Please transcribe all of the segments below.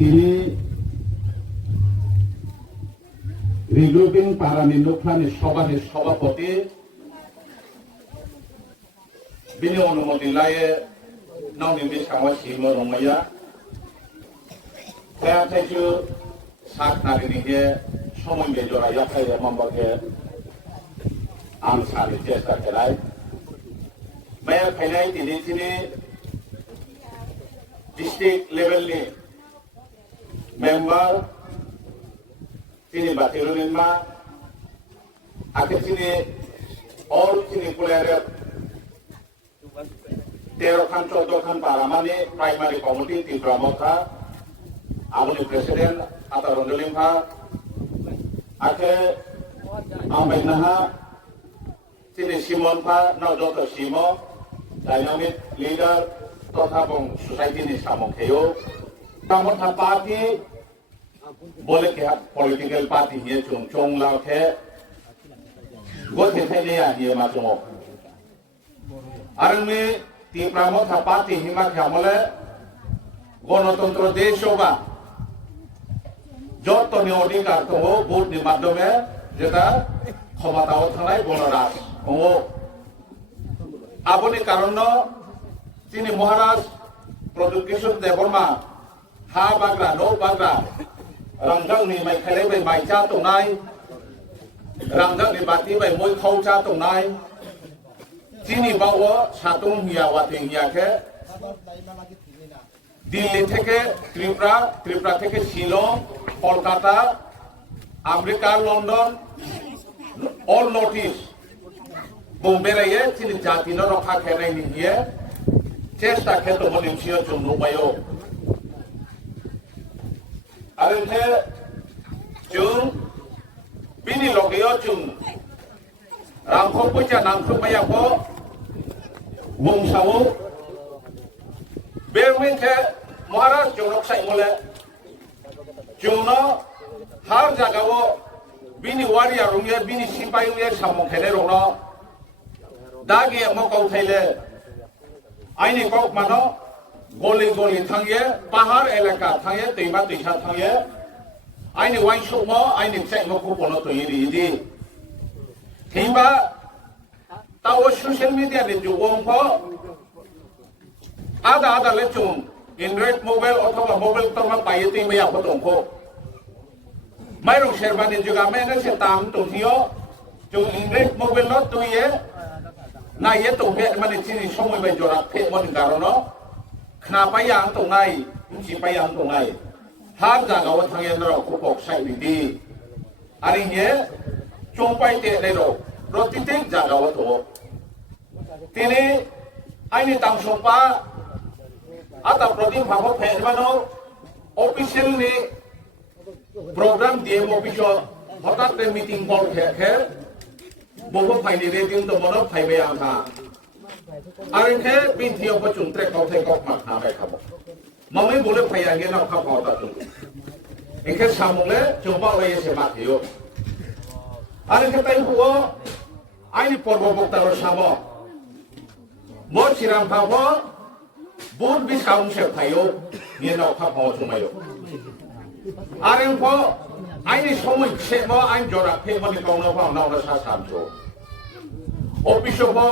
তিনি রিগ্রুপিং পারানি নুফানি সভানি সভাপতি বিনি অনুমতি লায়ে নাওনি বিসাওয়া সিমো রমাইয়া তায়া থাইছু সাত নারিনিকে সময় বেজরা ইয়াখাইয়া মামবাকে आं सानो चेष्टा खेलाय मैया फैनाय दिनै डिस्ट्रिक्ट लेभेलनि मेम्बार तिनि बातिरुनिमा आखेतिनि और तिनि कुलारे 13 खान 14 खान पारामानि प्राइमारि कमिटि तिब्रामखा आबुनि प्रेसिडेन्ट आता रंजलिमखा आखे आमबायनाहा Sini Simon pa na Dr. Simo, dynamic leader, totha bong society ni samong kayo. Tamon tha party, boleh ke political party hiya chung lao ke, got ke niya hiya macam. Arang me ti pramod tha party hima khamale, গণতন্ত্র দেশ বা যত অধিকার তো ভোটের মাধ্যমে যেটা ক্ষমতাও থানায় গণরাজ ও আপনি কারণ তিনি মহারাজ প্রদ্যুৎ কিশোর দেববর্মা হা বাগ্রা ন বাগ্রা রাংজাংনি মাই খাইলাই বাই মাইচা তংनाय রাংজাংনি বাতি বাই মই খাওচা তংनाय তিনি বাও সাতং হিয়া ওয়াতিং হিয়াকে দিল্লি থেকে ত্রিপুরা থেকে Shillong Kolkata America London all north east Bombay রাইয়ে তিনি জাতি ন রক্ষা খেনাই নিয়ে চেষ্টা খেতো মনিমসিও জন্য বায়ো আর এতে जों बिनि लगेयो जों रांखौ फैसा नांख्रुबनायाखौ बुंसावो बे मेखे महाराज जौनक साइमले जोंनो हर जागाव बिनि वारिया रंगे बिनि सिपाहिया सामो खेले रंनो दागे मकाव थाइले आइनि कक मानो गली गली थांगे पाहाड़ एलाका थांगे दैमा दैसा थांगे आइनि वाइन शपमो आइनि साइमखौ बनो तयिरि हिबा ताव सोशल मीडिया नि जुगंखौ आदा ले जों एंड्रॉइड मोबाइल अथवा मोबाइल तमा पाइते मैया फटंखौ माइरं शेरबानि जुगा मेने से ताम तोथियो जों एंड्रॉइड मोबाइल न तुये ना ये तो फे माने चिनि समय बाय जरा फे मन गारनो खना पाया तो नाय उनसि पाया तो नाय हार जागाव थांगे न खुपक साइबिदि आरि ये चोंपाइते नेरो प्रतिदिन जागाव तो तिनि आइनि तांसपा आता प्रदीप भागवत फेरमानो ऑफिशियल ने प्रोग्राम डीएम ऑफिस हठात मीटिंग कॉल खे बहु फाइनि रेडिंग तो मनो फाइबे आंथा आरो खे बिनथियो बचुं ट्रेक खावथे कक मा खाबाय खाबो ममै बोले फाया गे ना खा पावता तो एखे सामुले जोबा लये से माथियो आरो खे ताइ हुओ आइनि पर्व बक्तारो सामो मो चिरां भाबो बुट बिसाउं से फायो ये नाव खा पाव समायो आरो फो आइनि समय सेमो आइन जरा फेमनि गावनो फाव नाव सा सामसो ऑफिस फो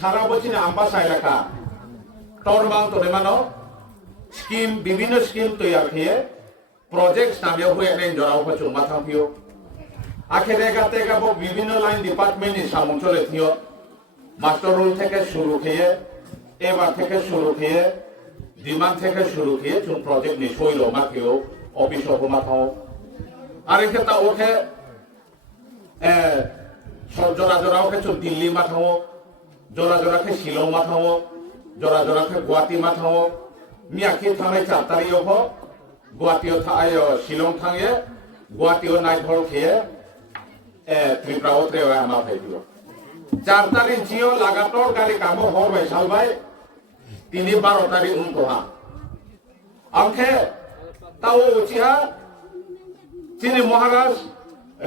सारा बचिना आम्बासा एलाका टरबां तोरेमानो स्कीम विभिन्न स्कीम तैयार किए प्रोजेक्ट नामियाव हुए ने जराव फो चुमा थांफियो आखेरे गाते गाबो विभिन्न लाइन डिपार्टमेंट नि सामं चले थियो मास्टर रोल থেকে শুরু কিए এবার থেকে শুরু কিए ডিমান্ড থেকে শুরু কিए जों प्रोजेक्ट नि सयलो माखियो অফিস অফমাথাও আর এক্ষেত্রে ওকে জোড়া জোড়া ওকে দিল্লি মাথাও জোড়া জোড়াকে শিলং মাথাও জোড়া জোড়াকে গুয়াহাটি মাথাও মিয়াখি থানায় 4 তারিখ গুয়াহাটিও থায় শিলং থাঙে গুয়াহাটিও নাইট হল খেয়ে ত্রিপুরাও ট্রেওয়া আমা ফাইদিও 4 তারিখ জিও লাগাতর গাড়ি কামো হরবাই সালবাই 12 তারিখ উনকোহা আংখে ताओ उचिहा चिनि महाराज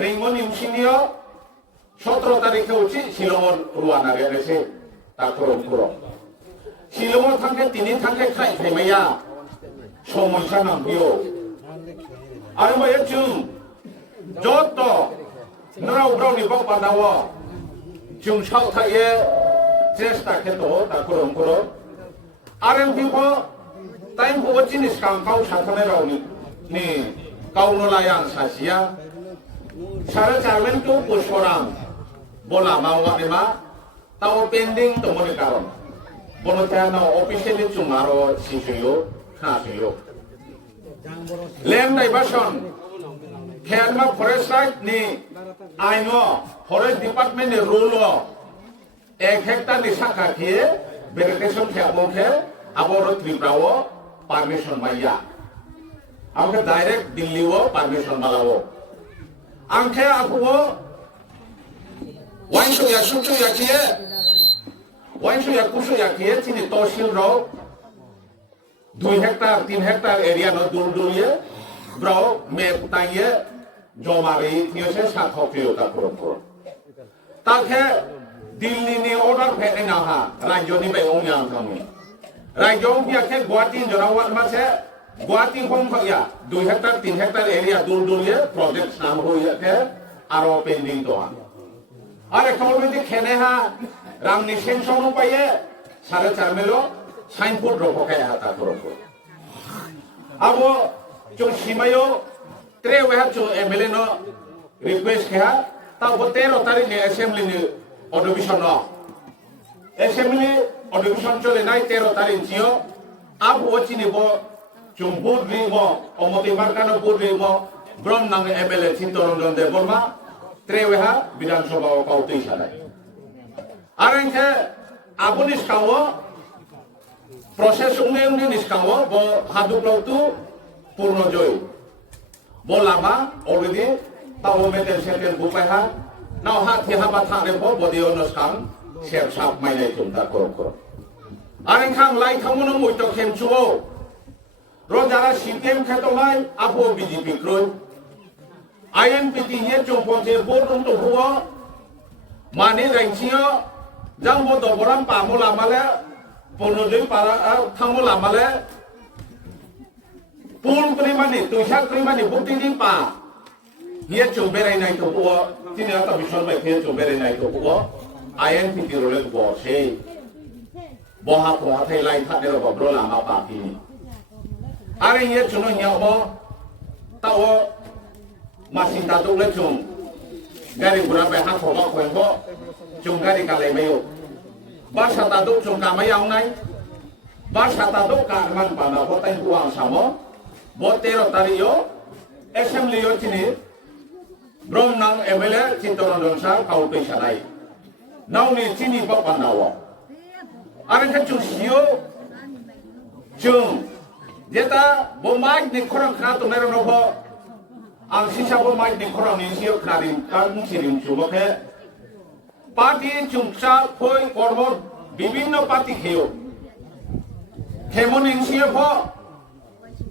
रिंगमन इमसिनियो 17 तारिखे उचि शिलंगन रुवाना रेसे ताकरम पुरो शिलंगन थांखे तिनि थांखे खाइ फैमाया সমস্যা নাম দিও আর মই চুং যত নরাও ব্রাউনি বক বানাও চুং সাউ থাইয়ে চেষ্টা খেতো তা করম করো আর এম পিপো টাইম পো জিনিস কাম কাউ সাথনে রাউনি নি কাউনো লায়াং সাসিয়া সারা চারমেন তো পুষ্পরাম বলা মাওয়া এমা তাও পেন্ডিং তো মনে কারণ বনতানা অফিসিয়ালি চুমারো সিসিও খাসিও ল্যান্ড ডাইভারশন খেয়ালমা ফরেস্ট রাইট নি আইনো ফরেস্ট ডিপার্টমেন্ট এর রুল এক হেক্টর নি শাখা খেয়ে ভেরিটেশন খেয়ামুখে আবর ত্রিপুরাও পারমিশন মাইয়া আমাকে ডাইরেক্ট দিল্লিও পারমিশন মালাও আংখে আপুও ওয়াইনসু ইয়াসুচু ইয়াকিয়ে ওয়াইনসু ইয়াকুসু ইয়াকিয়ে চিনি তহসিল রাও 2 হেক্টর 3 হেক্টর এরিয়া ন দূর দূরিয়ে ব্রাও মেপ তাইয়ে জমারি নিয়েছে সাথকিও তা করো তাকে দিল্লি নি অর্ডার ফেলে না হা রাজ্যনি বাই ওংয়াং থামি রাজ্য ইয়াকে গুয়াহাটি জরাওয়াত মাসে গুয়াহাটি হোম খাইয়া 2 হেক্টর 3 হেক্টর এরিয়া দূর দূরিয়ে প্রজেক্ট নাম হইয়াকে আরো পেন্ডিং তো আর একলবেদি খেনে হা রামনি সেনসন পাইয়ে 4.5 মেলো সাইনবোর্ড রখে হাতা করো আবো চুং সীমায়ও त्रे वह चो एमएलए नो रिक्वेस्ट किया तब 13 तारीख ने असेंबली ने अधिवेशन नो असेंबली अधिवेशन चले नाइ 13 तारीख जियो अब वो चिनी वो चुं बोर्ड री वो अमति मार्कानो बोर्ड री वो ब्रह्म नांग एमएलए चित्तरंजन देवबर्मा त्रे वह विधानसभा काउती सालाय आरंखे आबुनि स्कावो प्रोसेस उंगे उंगे निस्कावो वो हादुप्लाउतु पूर्ण जय Bolama already tahu meter sekian bukan ha, now hati haba thare po body owners kan share shop mai nai tumta koro. Areng kang lai kamu no muito kem chuo. Rodara sitem khato mai apo BJP kroi. INPT ye chongpon je boardung to huo. Mani rengchio jang bo doboram pa mo lamale ponodui para thamu lamale Pun primani, tuisak primani, bukti di pa. Dia coba renai tu buo, sini atau bisa baik dia coba renai tu buo. Ayen pikir oleh buo sih. Boha buo hati lain tak ada buo lama pagi. Hari ini cuma nyawa, tahu masih tak tahu lecung. Gari berapa hak buo buo, cuma gari kali mayu. Bahasa tak tahu cuma kami yang naik. Bahasa tak tahu karman pada kota yang kuang sama. 13 তারিখও অ্যাসেম্বলিও চিনি ব্রহ্মনাং MLA Chittaranjan sir কাউকে সারাই নাওনি চিনি বানাও আর এখানে চুষিও চুং যেটা বোমাইক নিখরং খা তোমের নভ আং সিসা বোমাইক নিখরং নিসিও খারিম কার মুছিরিম চুবকে party চুংসা কই কর্ম বিভিন্ন পার্টি খেও খেমন ইনসিও ভ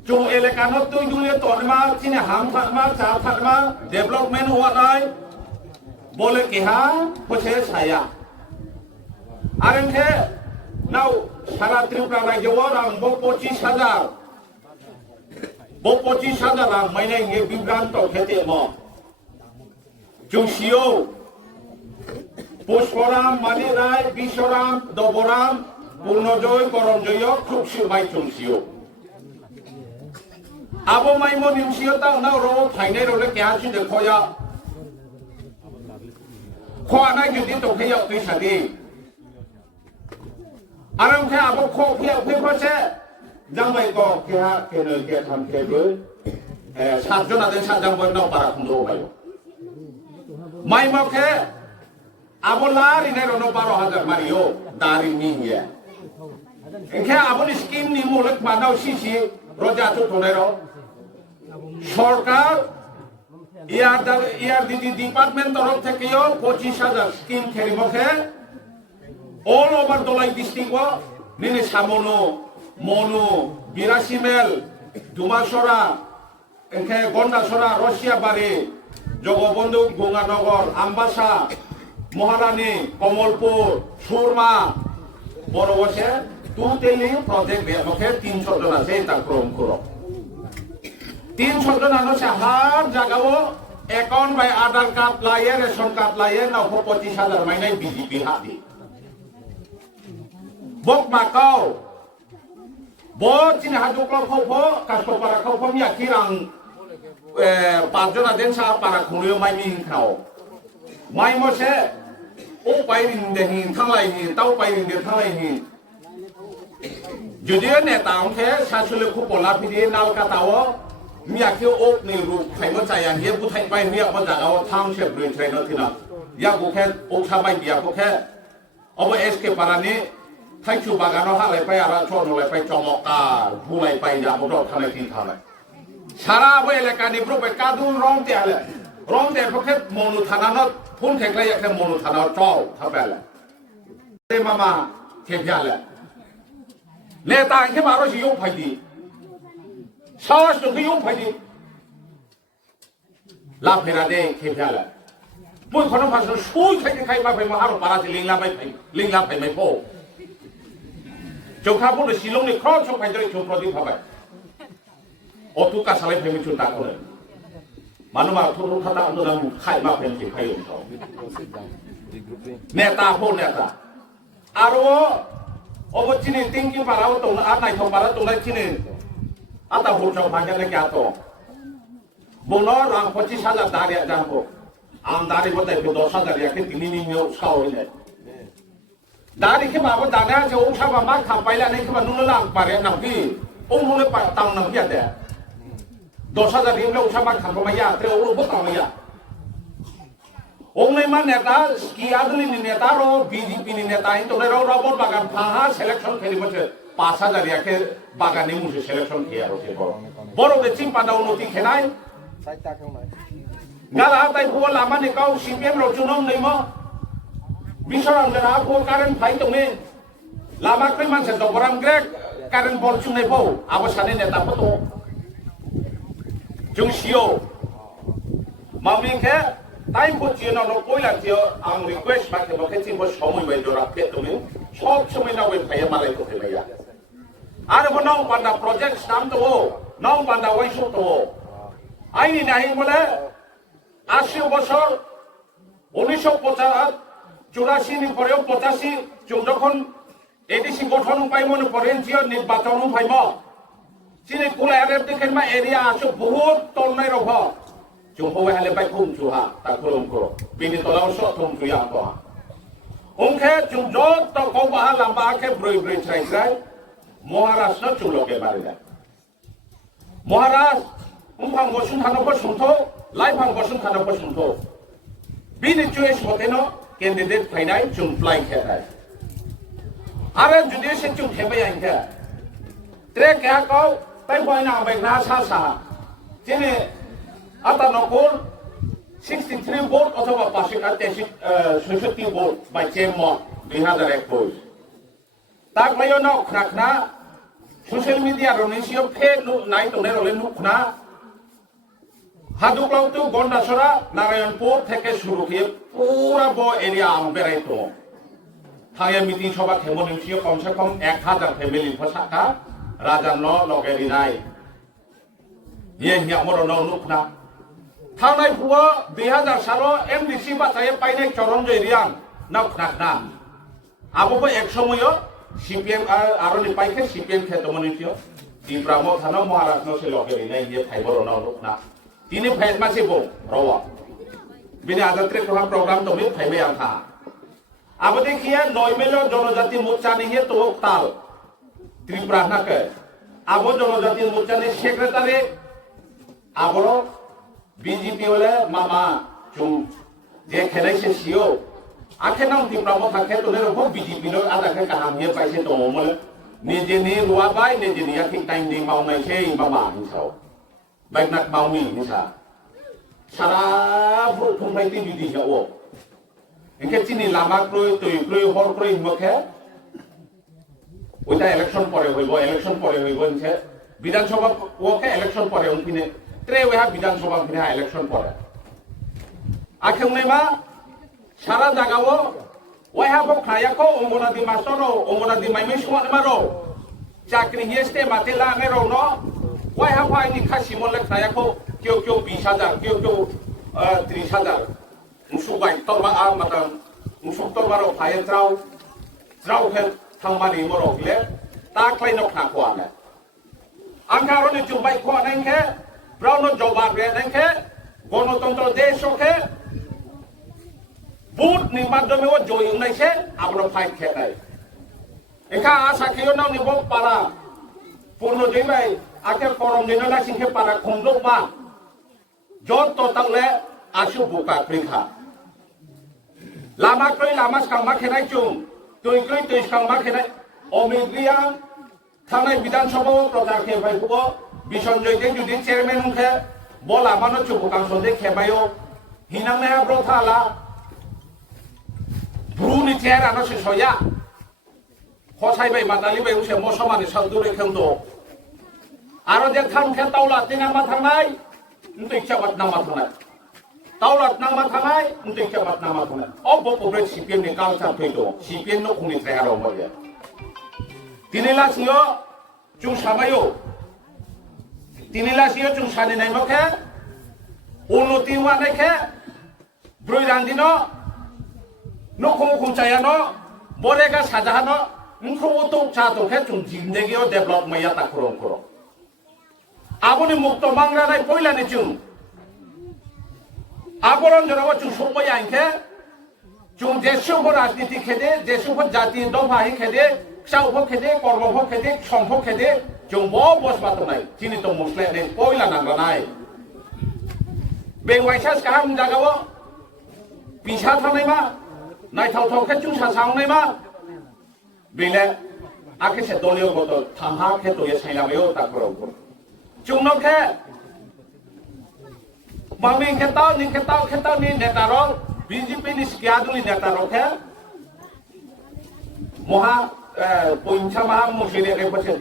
Chung elekanot tu julia torma sini ham fatma cha fatma development huwa nai boleh kiha pose saya arengke now sara tripura rajya orang bo 25,000 bo 25,000 lang maine nge bibran to khete mo chung sio pushporam mani rai bishoram doboram purnojoy koronjoy khub sibai chung sio Abo mai mo nim siyo tao na ro thai nei ro le kya chi de khoya kho na ju din to khaya tu sa di aram kha abo kho phia phe pho che jang bai ko kya ke ne ke tham ke bu sa jo na den sa jang bon no para khum do bai mai mo khe abo la ri nei ro no 12,000 mario dari mi ye khe abo ni scheme ni mo le ma nau si si roja tu to nei ro সরকার RDD department তরফ থেকেও 25,000 scheme খেলি মুখে all over Dhalai district নিনে সামনো মনো 82 male Dumacherra এখে Gandacherra Raishyabari Jagabandhu Ganganagar Ambassa মহারানী কমলপুর সুরমা বড় বসে তুতেলি প্রজেক্ট বেমকে 300 জন আছে এটা ক্রম করো 300 জন আছে হার জায়গাও অ্যাকাউন্ট বাই আধার কার্ড লাইয়ে রেশন কার্ড লাইয়ে 25,000 মাইনাই বিজেপি হাদি বক মাকাও bo cini hadu klo khopo kasto para khopo mi akirang 5 John aden sa para khuriyo mai min khao mai mo se o pai rin de hin thang lai ni tau pai rin de thang lai ni judio ne taung the sa sule khu pola phi de nal ka tawo mi akio ok ni ru khai mo cha yang ye bu thai pai mi ko ja ao thang se bri train no thina ya bu khe ok sa bai bia ko khe obo sk para ni thay chủ bà gà nó hạ lại phải ara cho nó lại phải cho một cả thu lại phải giả một độ thằng này tin thằng này সারা বই এলাকা নিপ্রোไปকাদুন রং তে পক্ষে মনু থানা ন phone থেকলে একটা মনু থানা চাও থাবেলে তে মামা খেপিয়ালে নেতা আনকে বারো সি ইউ ফাইদি সাহস তো ইউ ফাইদি লা ফেরা দে খেপিয়ালে বই খনো ভাষণ সুই খাইতে খাই মা ফাই মা আরো পারাতে লিংলা phi my ফোจงข้าพูดสิลงในครอบชงไปด้วยชงประดิษฐ์เข้าไปโอ้ทุกการสลายเพลงมีชุดตาคนเลยมันมาทุกท่าตาอันนั้นใครมาเพลงที่ใครอยู่เขาเนตาพูดเนตาอารมณ์โอ้จินี่ติ้งกิ้งปาราตรงนั้นไหนทองปาราตรงนั้นจินี่อัตตาหูชงพันกันในแก่ตัวบุญน้อรังพจิชาจัดดาริอาจารย์พวกอันดาริบัดแต่เป็นดอชาดาริอาคือที่นี่มีเอาเข้าเลยdari ke bapa dana je ong sa ba mak khapai la nei ke ba nung lang pare nang ki ong nung le pa tang nang ya de dosa da rim le ong sa mak kham ma ya tre ong bo tang ma ya ong nei man neta ki adli ni neta ro bjp ni neta in to ro robot bagan pha selection kheli mo che 5,000 ya ke bagan ni mu selection khiya ro ke boro de chim pa da unoti khenai sai ta khong nai ngala tai phu la man ni kau cpm ro chunong nei mo Bisaran dan aku karen baik tu ni, lama kriman sedang orang grek karen borcung ni pau, apa sana ni tak betul. Jung sio, mami ke, time pun cia nak nak koi lah cia, ang request pakai pakai cing bos semua ibu itu rakyat tu ni, semua nak ibu payah malai tu payah. Ada pun nak pandai projek stam tu, nak pandai waisu tu. Ini nahi mula, asyik bosor, 1950 চুরাশি নি পরেও 85 যখন ADC গঠন পাই মনে পড়েন জিও নির্বাচন পাইম চিনি কুলা এর দেখেন মা এরিয়া আছে বহুত তলনাই রহ জুহো হালে বাই খুম জুহা তা খুলম করো বিনি তলাও সথম জুয়া তো ওংখে জুম জত তো কবা লম্বা কে ব্রই ব্রই চাই মহারাষ্ট্র চুলকে বাড়িলা মহারাষ্ট্র উমফাং বসুন থানব সুনথ লাইফাং বসুন থানব সুনথ বিনি চুয়েস মতেনো candidate फाइनाइ जुम फ्लाइ खेराय आरो जुदि से जुम खेबाय आंखा ट्रेक क्या कौ तै बयना बैगना सा जेने आता नखर 63 ভোট অথবা 65 ভোট বাই চেম 2021 তাক লাইও ন খনাখনা সোশ্যাল মিডিয়া রনিসিও ফেক নাই তনে রলে নুখনা হাদুকলাও তো গন্ডাসরা নারায়ণপুর থেকে শুরু করে পুরা ব এরিয়া আম বেড়াইতো থায়া মিটিং সভা খেমনিসিও কমসে কম 1000 ফ্যামিলি ফসাকা রাজান্ন লগেরি নাই ইয়ে হিয়া মরন নুখনা থানাই পুয়া 2000 সাল এমডিসি বাছাই পাইনাই চরণ জয়রিয়ান নাখনা আবো এক সময় সিপিএম আর নি পাইকে সিপিএম খেতমনিসিও ত্রিপুরাম থানা মহারাষ্ট্র সে লগেরি নাই ইয়ে ফাইবরন নুখনা ini faid masih bo rawa bini ada trek program to mi faid yang tha abadi kia 9 million জনজাতি মোর্চা নিয়ে তো তাল ত্রিপুরা না কে আবো জনজাতি মোর্চা নি সেক্রেটারি আবো বিজেপি হলে মামা চুম যে খেলাইছে সিও আখে নাম ত্রিপুরা মো থাকে তো রে রকম বিজেপি লো আদা কে কাহাম নিয়ে পাইছে তো মলে নিজে নি রুয়া বাই নিজে নি ঠিক টাইম নি মাউনাই সেই মামা হিসাও baik nak mau ni bisa sarap pun baik ni di jauh engke sini lama kroi hor kroi mokhe ওইটা ইলেকশন পরে হইব ইলেকশন পরে হইব যে বিধানসভা ওকে ইলেকশন পরে উনকিনে ত্রে ওহা বিধানসভা কিনে ইলেকশন পরে আখেমনে মা সারা জায়গাও ওই হাবো খায়াকো অঙ্গনাদি মাস্টারও অঙ্গনাদি মাইমি সুমারও চাকরি হিয়েস্তে মাতে লানে রৌন ওই হাবো আইনি খাসি মলে খায়াকো কেউ কেউ 20,000 কেউ কেউ 30,000 মুসুবাই তরবা মাতাম মুসুক তরবারও খায়ে জ্রাও হে থাংমানি মরকলে তা ক্লাইনক নাকোয়ালে আং কারণে জুবাই খোয়া নাইখে ব্রাউন জবাব রে নাইখে গণতন্ত্র দেশকে বুট নি মাধ্যমেও জয় নাইছে আমরা ফাইট খেলাই একা আশা খেয়ে নাও নিব পারা পূর্ণ জয়বাই আকে করম দিন না সিংহে পারা খন্দক মা যত তাহলে আসু বুকা ক্রিখা লামা কই লামা সাংমা খেলাই চুং তুই কই তুই সাংমা খেলাই অমিগ্রিয়া থানায় বিধানসভা প্রচার খেবাইব বিসঞ্জয়কে যদি চেয়ারম্যান হংখে বলা মানো চুপুকাং সন্দে খেবাইও হিনাংনে ব্রথালা ব্রুনি চেয়ার আনো সে সয়া খসাইবাই মাতালিবাই উসে মশমানি সাউদুরে খেলদ আরো যে থামখে তাওলা তিনামা থানায় কিন্তু ইচ্ছাবাদ নামা থানায় তাওলাত নামা থানায় কিন্তু ইচ্ছাবাদ নামা থানায় অব্বপরে সিপিএম নি কালচার ফেইতো সিপিএম নো খুনি ট্রায়ার মরে তিনি লাসিও চুং সাবাইও তিনি লাসিও চুং সানি নাই মখে উন্নতি ওয়া নাইখে ব্রুই রান্দিনো নখো খুমচায়ানো বরেগা সাজাহানো নখো তো চাতোখে চুং জিন্দেগিও ডেভেলপ মাইয়া তা খরম খর আবনি মুক্ত মাংরা নাই পয়লানি চুং আবরণ জরাও চুং সময় আইখে চুং যেসব রাজনীতি খেদে যেসব জাতি দফাহি খেদে সাউফ খেদে কর্মফ খেদে সম্ভ খেদে চুং বসবাত নাই চিনি তো মুসলে নেই পয়লা নাংরা নাই বেওয়াইসাস কাহাম জাগাও পিছা থানাই মা নাইথাউথাউখে চুং সাসাংনাই মা বেলে আকে সে দলীয় গত থাহা খেতয়ে সাইলাবেও তা খরম চুংনখে মামি খেতাও নি নেতারং বিজেপি নি সিয়াদুনি নেতারখে মহা পয়সা মাহা মুসিরে রে বসে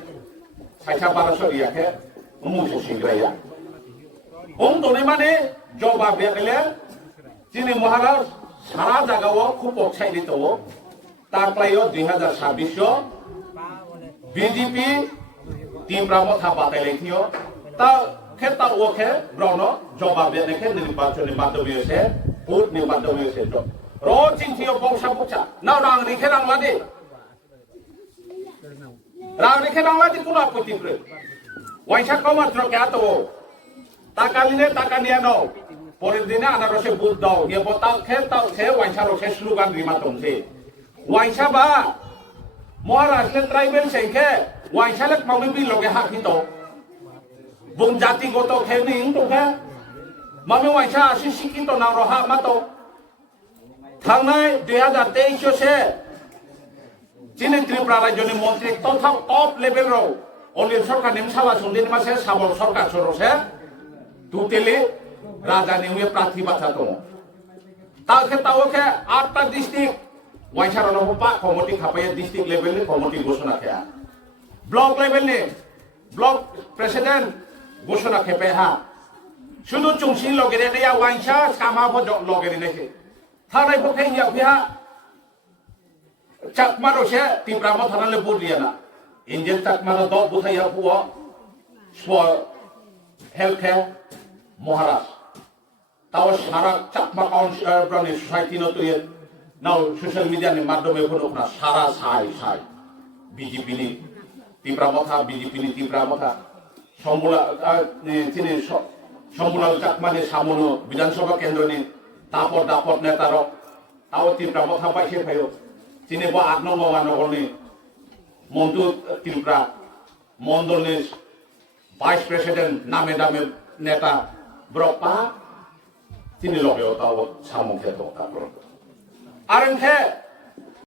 সাইসা বারোশো ইয়াকে মুসি সিংরাইয়া তোনে মানে জবাব দেখলে যিনি মহারাজ সারা জায়গাও খুব উৎসাহিত তাকলাইও 2026 বিজেপি তীব্রা মথা বাতাইলাইথিও তা খেতা ওখে ব্রণ জবাব দেখে নির্বাচনের মাধ্যমে হয়েছে ভোট নির্বাচন হয়েছে র চিন্তিও বংশা বুচা নাও রাং রেখে রাংলাদে রাং রেখে রাংলাদে কোনো আপত্তি করে ওয়াইসা কমাত্র কে তো টাকালিনে টাকা নিয়ে নাও পরের দিনে আনারসে বুট দাও ইয়ে তাও খে ওয়াইসা রসে স্লোগান রিমা তমছে ওয়াইসা বা মহারাষ্ট্রের ট্রাইবেল সেইখে ওয়াইসা লেক মামি লগে হাকিত বুং জাতিগত খেনি তোকে মামি ওয়াইসা আসি শিক্ষিত না রহা মাতো থাংনাই 2023 সে যিনি ত্রিপুরা রাজ্যনি মন্ত্রী তথা টপ লেভেল রো অলির সরকার নিমসালা সন্দিন মাসে সাবল সরকার সরসে তুতেলি রাজা নিউয়ে প্রার্থী বাছা তো তাকে তাওকে 8টা ডিস্ট্রিক্ট ওয়াইসার নবপা কমিটি খাপাইয়া ডিস্ট্রিক্ট লেভেলে কমিটি ঘোষণা খেয়া ব্লক লেভেলে ব্লক প্রেসিডেন্ট ঘোষণা খেপে হা শুধু চুংসি লগেরে দেয়া ওয়াইসা সামা ভজ লগেরে নেকে থানাই পক্ষে ইয়া ফিহা চাকমারো সে তীব্রাম থানালে বুড়িয়া না ইঞ্জেল চাকমারো দ বুথাইয়া পুয়া স্ব হেলথ কেয়ার মহারাজ তাও সারা চাকমা কাউন্সিল সোসাইটি নতুন নাও সোশ্যাল মিডিয়ার মাধ্যমে কোনো সারা সাই বিজেপি নি তীব্রামথা বিজেপি নি তীব্রামথা সম্বুলা তিনি সম্বুলাল চাকমানি সামনো বিধানসভা কেন্দ্র নি তাপর দাপট নেতার তাও তীব্রামথা পাইছে ফাইও তিনি 8 নম্বর মহানগরনি মন্টু ত্রিপুরা মন্ডলনি ভাইস প্রেসিডেন্ট নামে নেতা ব্রপা তিনি লগেও তাও সামুখে দরকার আর